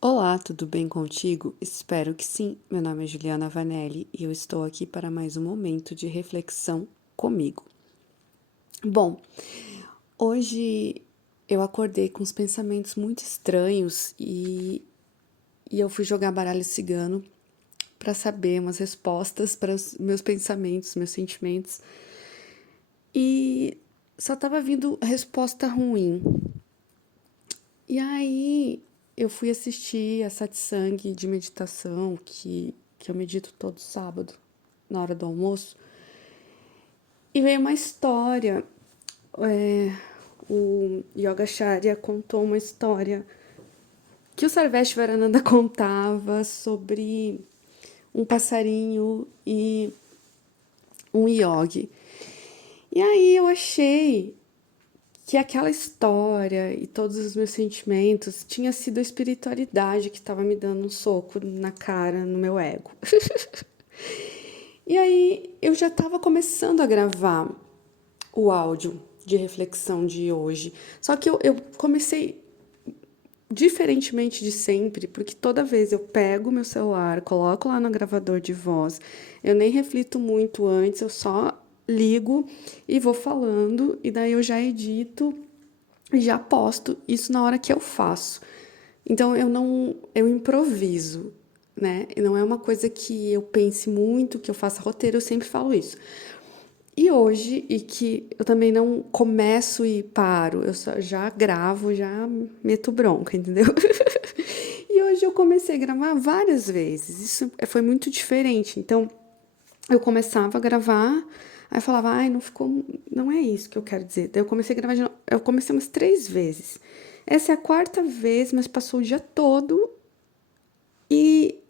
Olá, tudo bem contigo? Espero que sim. Meu nome é Juliana Vanelli e eu estou aqui para mais um momento de reflexão comigo. Bom, hoje eu acordei com uns pensamentos muito estranhos e eu fui jogar baralho cigano para saber umas respostas para os meus pensamentos, meus sentimentos e só tava vindo resposta ruim. E aí eu fui assistir a satsang de meditação que eu medito todo sábado, na hora do almoço, e veio uma história. O Yogacharya contou uma história que o Sarveshwarananda contava sobre um passarinho e um yogi. E aí eu achei que aquela história e todos os meus sentimentos tinha sido a espiritualidade que estava me dando um soco na cara, no meu ego. E aí eu já estava começando a gravar o áudio de reflexão de hoje. Só que eu comecei diferentemente de sempre, porque toda vez eu pego meu celular, coloco lá no gravador de voz, eu nem reflito muito antes, eu só ligo e vou falando, e daí eu já edito e já posto isso na hora que eu faço. Então eu improviso, né? E não é uma coisa que eu pense muito, que eu faça roteiro, eu sempre falo isso. E hoje, e que eu também não começo e paro, eu só já gravo, já meto bronca, entendeu? E hoje eu comecei a gravar várias vezes, isso foi muito diferente. Então, eu começava a gravar, aí eu falava, ai, não ficou, não é isso que eu quero dizer. Daí eu comecei a gravar de novo, eu comecei umas 3 vezes. Essa é a quarta vez, mas passou o dia todo e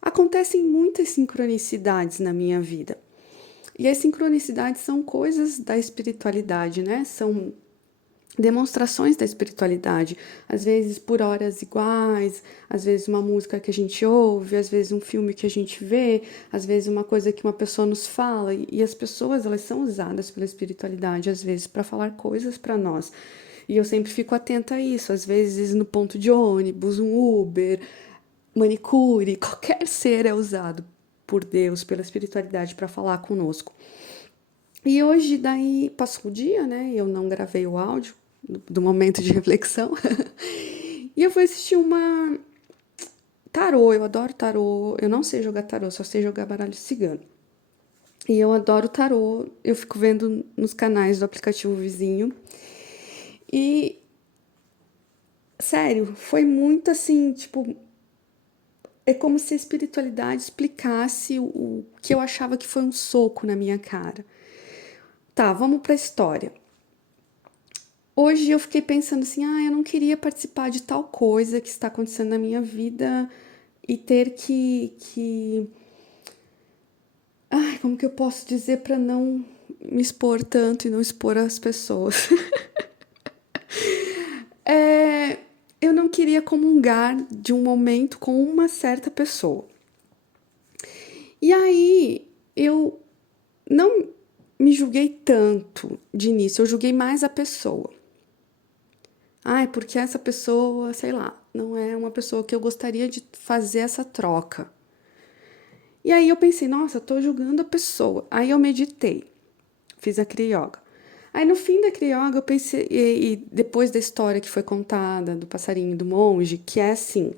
acontecem muitas sincronicidades na minha vida. E as sincronicidades são coisas da espiritualidade, né? São demonstrações da espiritualidade, às vezes por horas iguais, às vezes uma música que a gente ouve, às vezes um filme que a gente vê, às vezes uma coisa que uma pessoa nos fala, e as pessoas elas são usadas pela espiritualidade às vezes para falar coisas para nós. E eu sempre fico atenta a isso, às vezes no ponto de ônibus, um Uber, manicure, qualquer ser é usado por Deus, pela espiritualidade para falar conosco. E hoje daí passou o dia, né? Eu não gravei o áudio do momento de reflexão. E eu fui assistir uma tarô, eu adoro tarô. Eu não sei jogar tarô, só sei jogar baralho cigano. E eu adoro tarô, eu fico vendo nos canais do aplicativo vizinho. E sério, foi muito assim, tipo, é como se a espiritualidade explicasse o que eu achava que foi um soco na minha cara. Tá, vamos pra história. Hoje eu fiquei pensando assim, eu não queria participar de tal coisa que está acontecendo na minha vida e ter como que eu posso dizer para não me expor tanto e não expor as pessoas? É, eu não queria comungar de um momento com uma certa pessoa. E aí eu não me julguei tanto de início, eu julguei mais a pessoa. Porque essa pessoa, sei lá, não é uma pessoa que eu gostaria de fazer essa troca. E aí eu pensei, nossa, eu tô julgando a pessoa. Aí eu meditei, fiz a Kriya Yoga. Aí no fim da Kriya Yoga eu pensei, e depois da história que foi contada do passarinho e do monge, que é assim,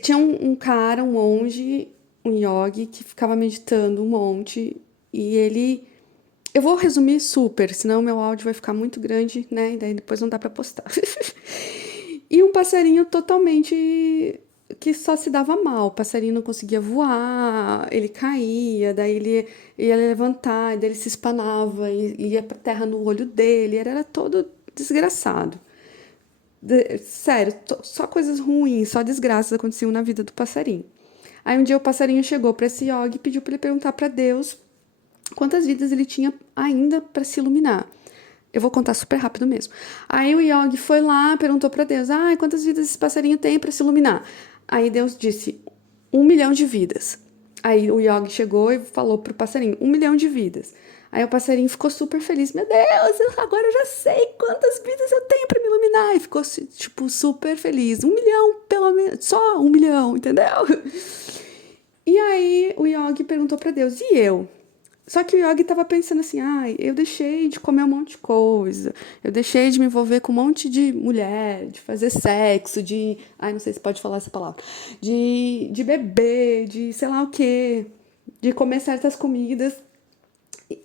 tinha um cara, um monge, um yogi, que ficava meditando um monte, e ele... Eu vou resumir super, senão meu áudio vai ficar muito grande, né? E daí depois não dá pra postar. E um passarinho totalmente que só se dava mal. O passarinho não conseguia voar, ele caía, daí ele ia levantar, daí ele se espanava, e ia pra terra no olho dele, ele era todo desgraçado. Sério, só coisas ruins, só desgraças aconteciam na vida do passarinho. Aí um dia o passarinho chegou para esse yogi e pediu para ele perguntar para Deus quantas vidas ele tinha ainda para se iluminar. Eu vou contar super rápido mesmo. Aí o Yogi foi lá, perguntou para Deus: quantas vidas esse passarinho tem para se iluminar? Aí Deus disse: 1 milhão de vidas. Aí o Yogi chegou e falou pro passarinho: 1 milhão de vidas. Aí o passarinho ficou super feliz. Meu Deus, agora eu já sei quantas vidas eu tenho pra me iluminar. E ficou, tipo, super feliz. 1 milhão, pelo menos. Só 1 milhão, entendeu? E aí o Yogi perguntou pra Deus, e eu? Só que o Yogi tava pensando assim, ai, eu deixei de comer um monte de coisa, eu deixei de me envolver com um monte de mulher, de fazer sexo, de... Ai, não sei se pode falar essa palavra. De beber, de sei lá o quê, de comer certas comidas.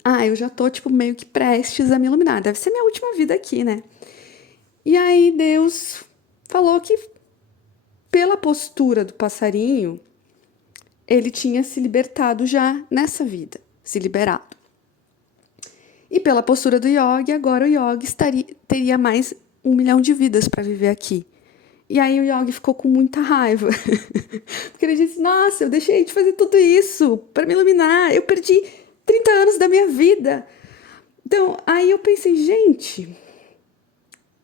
Ah, eu já tô, tipo, meio que prestes a me iluminar. Deve ser minha última vida aqui, né? E aí Deus falou que, pela postura do passarinho, ele tinha se libertado já nessa vida, se liberado. E pela postura do Yogi, agora o Yogi teria mais 1 milhão de vidas para viver aqui. E aí o Yogi ficou com muita raiva. Porque ele disse, nossa, eu deixei de fazer tudo isso para me iluminar. Eu perdi 30 anos da minha vida. Então, aí eu pensei, gente...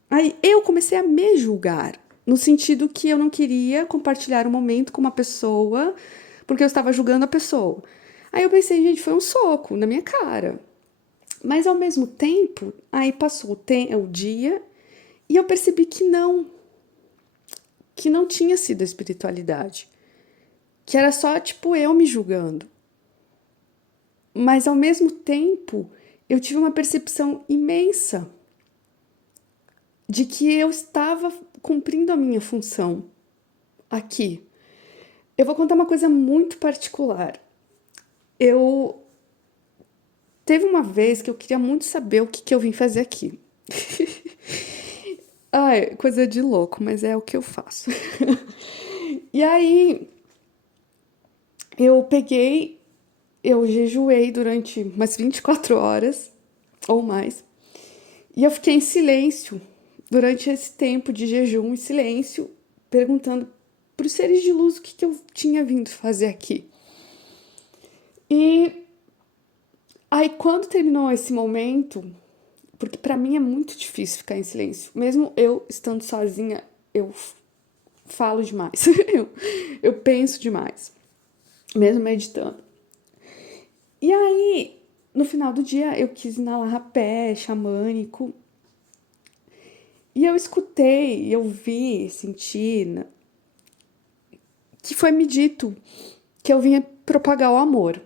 Aí eu comecei a me julgar. No sentido que eu não queria compartilhar um momento com uma pessoa porque eu estava julgando a pessoa. Aí eu pensei, gente, foi um soco na minha cara. Mas ao mesmo tempo, aí passou o dia e eu percebi que não tinha sido a espiritualidade, que era só tipo eu me julgando. Mas ao mesmo tempo, eu tive uma percepção imensa de que eu estava cumprindo a minha função aqui. Eu vou contar uma coisa muito particular. Teve uma vez que eu queria muito saber o que eu vim fazer aqui. Ai, coisa de louco, mas é o que eu faço. E aí, eu jejuei durante umas 24 horas ou mais. E eu fiquei em silêncio durante esse tempo de jejum, em silêncio, perguntando para os seres de luz o que eu tinha vindo fazer aqui. E aí, quando terminou esse momento, porque para mim é muito difícil ficar em silêncio, mesmo eu estando sozinha, eu falo demais, eu penso demais, mesmo meditando. E aí, no final do dia, eu quis inalar rapé xamânico, e eu escutei, eu vi, senti, que foi me dito que eu vinha propagar o amor.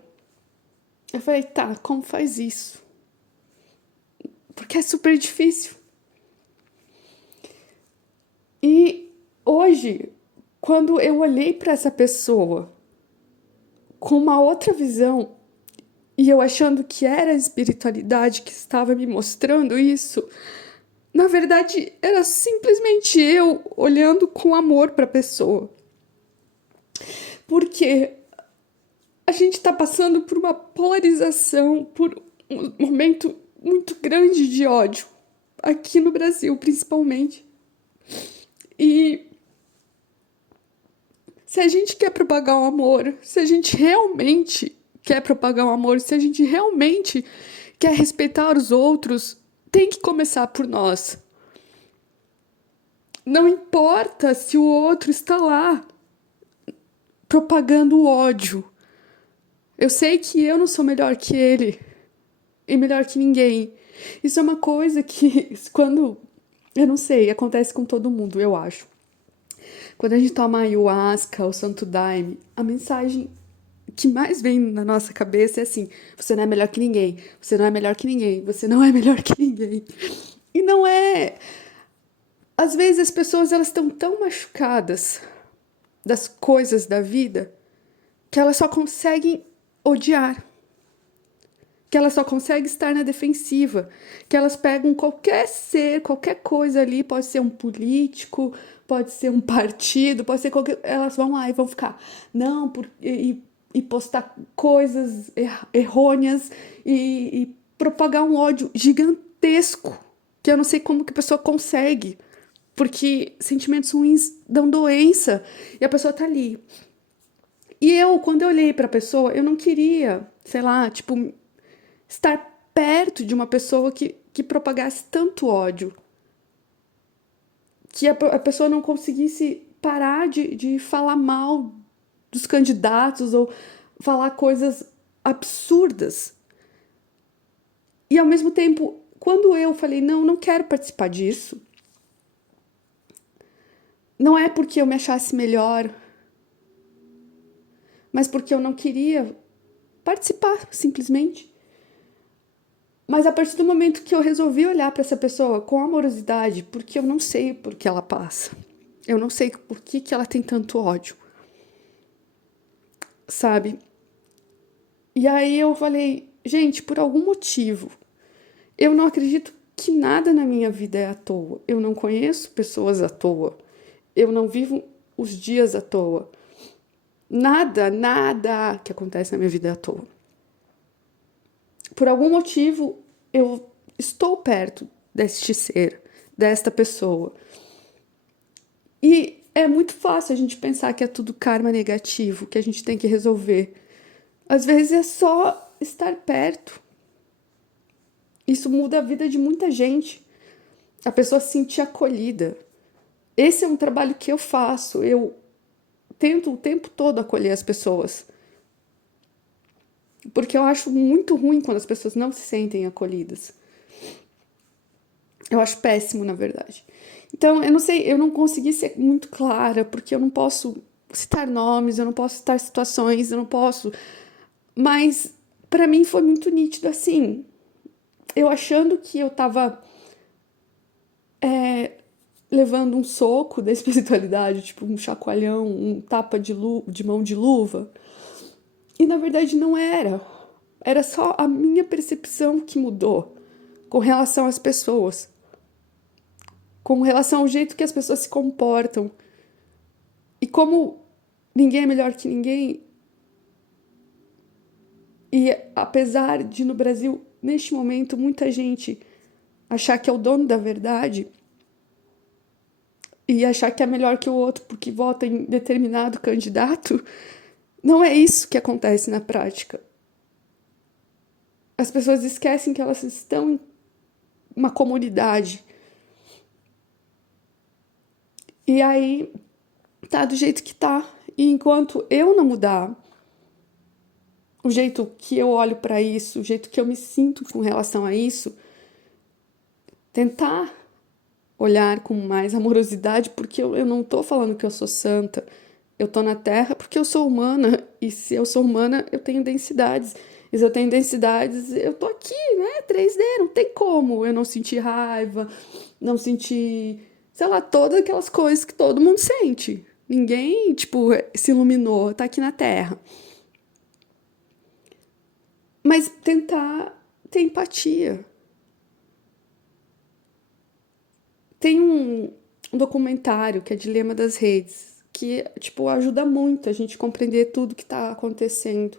Eu falei, tá, como faz isso? Porque é super difícil. E hoje, quando eu olhei para essa pessoa com uma outra visão, e eu achando que era a espiritualidade que estava me mostrando isso, na verdade era simplesmente eu olhando com amor para a pessoa. Porque a gente está passando por uma polarização, por um momento muito grande de ódio, aqui no Brasil principalmente. E se a gente quer propagar o amor, se a gente realmente quer propagar o amor, se a gente realmente quer respeitar os outros, tem que começar por nós. Não importa se o outro está lá propagando o ódio. Eu sei que eu não sou melhor que ele e melhor que ninguém. Isso é uma coisa que, quando, eu não sei, acontece com todo mundo, eu acho. Quando a gente toma ayahuasca ou santo daime, a mensagem que mais vem na nossa cabeça é assim: você não é melhor que ninguém, você não é melhor que ninguém, você não é melhor que ninguém. E não é. Às vezes as pessoas elas estão tão machucadas das coisas da vida que elas só conseguem odiar, que elas só conseguem estar na defensiva, que elas pegam qualquer ser, qualquer coisa ali, pode ser um político, pode ser um partido, pode ser qualquer... Elas vão lá e vão ficar, não, e postar coisas errôneas e propagar um ódio gigantesco, que eu não sei como que a pessoa consegue, porque sentimentos ruins dão doença, e a pessoa tá ali. E eu, quando eu olhei pra pessoa, eu não queria, sei lá, tipo, estar perto de uma pessoa que propagasse tanto ódio. Que a pessoa não conseguisse parar de falar mal dos candidatos ou falar coisas absurdas. E ao mesmo tempo, quando eu falei, não, não quero participar disso, não é porque eu me achasse melhor, mas porque eu não queria participar, simplesmente. Mas a partir do momento que eu resolvi olhar para essa pessoa com amorosidade, porque eu não sei por que ela passa, eu não sei por que ela tem tanto ódio, sabe? E aí eu falei, gente, por algum motivo, eu não acredito que nada na minha vida é à toa. Eu não conheço pessoas à toa. Eu não vivo os dias à toa. Nada, nada que acontece na minha vida é à toa. Por algum motivo, eu estou perto deste ser, desta pessoa. E é muito fácil a gente pensar que é tudo karma negativo, que a gente tem que resolver. Às vezes é só estar perto. Isso muda a vida de muita gente. A pessoa se sentir acolhida. Esse é um trabalho que eu faço. Eu tento o tempo todo acolher as pessoas. Porque eu acho muito ruim quando as pessoas não se sentem acolhidas. Eu acho péssimo, na verdade. Então, eu não sei, eu não consegui ser muito clara, porque eu não posso citar nomes, eu não posso citar situações, eu não posso. Mas, para mim, foi muito nítido assim. Eu achando que eu tava levando um soco da espiritualidade, tipo um chacoalhão, um tapa de mão de luva. E na verdade não era. Era só a minha percepção que mudou com relação às pessoas, com relação ao jeito que as pessoas se comportam. E como ninguém é melhor que ninguém, e apesar de no Brasil, neste momento, muita gente achar que é o dono da verdade e achar que é melhor que o outro porque vota em determinado candidato, não é isso que acontece na prática. As pessoas esquecem que elas estão em uma comunidade. E aí tá do jeito que tá. E enquanto eu não mudar o jeito que eu olho para isso, o jeito que eu me sinto com relação a isso, tentar olhar com mais amorosidade, porque eu não tô falando que eu sou santa. Eu tô na Terra porque eu sou humana. E se eu sou humana, eu tenho densidades. E se eu tenho densidades, eu tô aqui, né? 3D, não tem como eu não sentir raiva, não sentir, sei lá, todas aquelas coisas que todo mundo sente. Ninguém, tipo, se iluminou, tá aqui na Terra. Mas tentar ter empatia. Tem um documentário que é Dilema das Redes, que, tipo, ajuda muito a gente compreender tudo que tá acontecendo.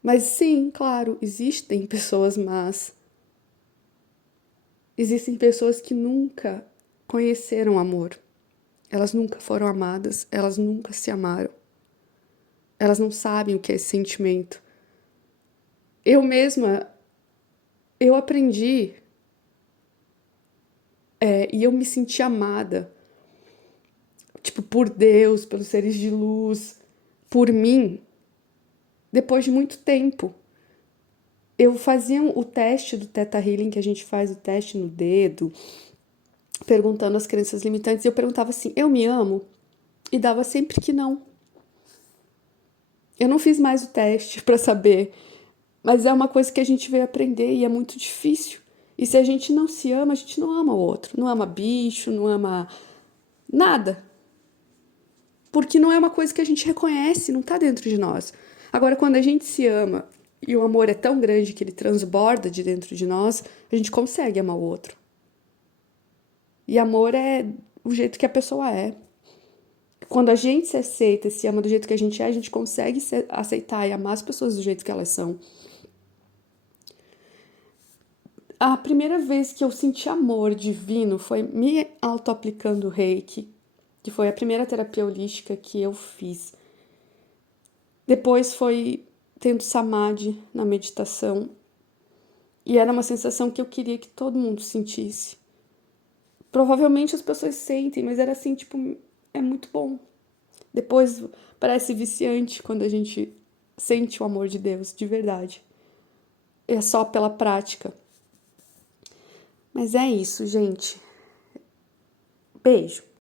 Mas sim, claro, existem pessoas más. Existem pessoas que nunca conheceram amor. Elas nunca foram amadas, elas nunca se amaram. Elas não sabem o que é esse sentimento. Eu mesma, eu aprendi, e eu me senti amada, tipo, por Deus, pelos seres de luz, por mim, depois de muito tempo. Eu fazia o teste do Theta Healing, que a gente faz o teste no dedo, perguntando as crenças limitantes, e eu perguntava assim, eu me amo? E dava sempre que não. Eu não fiz mais o teste para saber, mas é uma coisa que a gente veio aprender e é muito difícil. E se a gente não se ama, a gente não ama o outro. Não ama bicho, não ama nada. Porque não é uma coisa que a gente reconhece, não tá dentro de nós. Agora, quando a gente se ama e o amor é tão grande que ele transborda de dentro de nós, a gente consegue amar o outro. E amor é o jeito que a pessoa é. Quando a gente se aceita e se ama do jeito que a gente consegue aceitar e amar as pessoas do jeito que elas são. A primeira vez que eu senti amor divino foi me auto-aplicando Reiki, que foi a primeira terapia holística que eu fiz. Depois foi tendo samadhi na meditação. E era uma sensação que eu queria que todo mundo sentisse. Provavelmente as pessoas sentem, mas era assim, tipo, é muito bom. Depois parece viciante quando a gente sente o amor de Deus, de verdade. é só pela prática. Mas é isso, gente. Beijo.